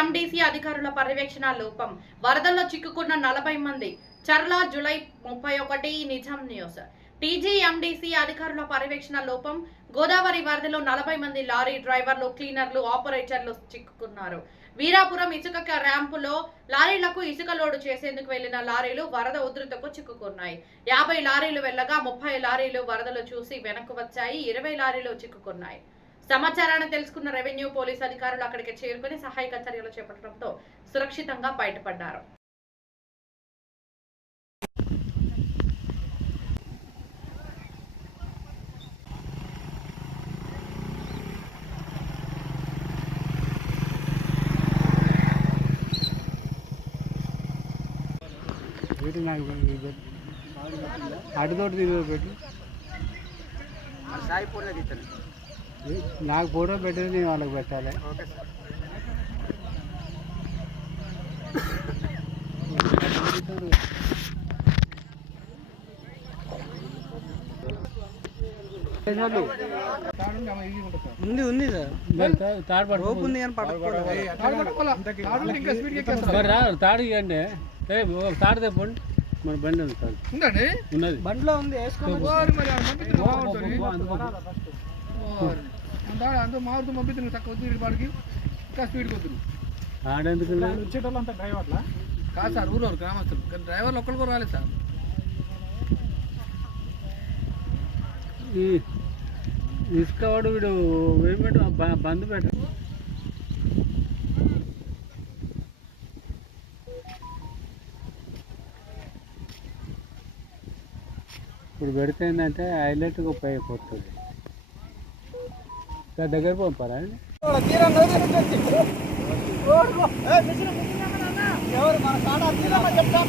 MDC అధికారుల పర్యవేక్షణ లోపం, వరదల్లో చిక్కుకున్న 40 మంది. చర్ల జూలై 31 నిజాం న్యూస్. టీజీఎండీసీ అధికారుల పర్యవేక్షణ లోపం, గోదావరి వరదలో 40 మంది లారీ డ్రైవర్లు, క్లీనర్లు, ఆపరేటర్లు చిక్కుకున్నారు. వీరాపురం ఇసుక ర్యాంపులో లారీలకు ఇసుక లోడు చేసేందుకు వెళ్లిన లారీలు వరద ఉధృతకు చిక్కుకున్నాయి. 50 లారీలు వెళ్లగా 30 లారీలు వరదలు చూసి వెనక్కు వచ్చాయి. 20 లారీలు చిక్కుకున్నాయి. సమాచారాన్ని తెలుసుకున్న రెవెన్యూ, పోలీసు అధికారులు అక్కడికి చేరుకుని సహాయక చర్యలు చేపట్టడంతో సురక్షితంగా బయటపడ్డారు. అటుతోటి పెట్టి నాకు ఫోటో పెట్టేది నేను వాళ్ళకి పెట్టాలి. ఉంది ఉంది సార్ తాడు ఉంది కానీ తాడు ఇవ్వండి. తాడు తెప్పండి. మన బండి ఉంది సార్ ఉన్నది బండిలో ఉంది అంత మారుతూ పంపిస్తుంది తక్కువ స్పీడ్ పాడికి ఇంకా స్పీడ్కి వద్దు. ఆడెందుకు వచ్చేటోళ్ళు అంతా డ్రైవర్లా కాదు సార్, ఊళ్ళో గ్రామస్తులు, కానీ డ్రైవర్లు ఒక్కరు కూడా రాలేదు సార్. ఈ ఇసుకవాడు వీడు వేయబెట్టు బంద్ పెట్ట ఇప్పుడు పెడితే ఏంటంటే హైలైట్గా ఉపయోగపడుతుంది. దగ్గర పంపారా ఎవరు మన కాడ చెప్తా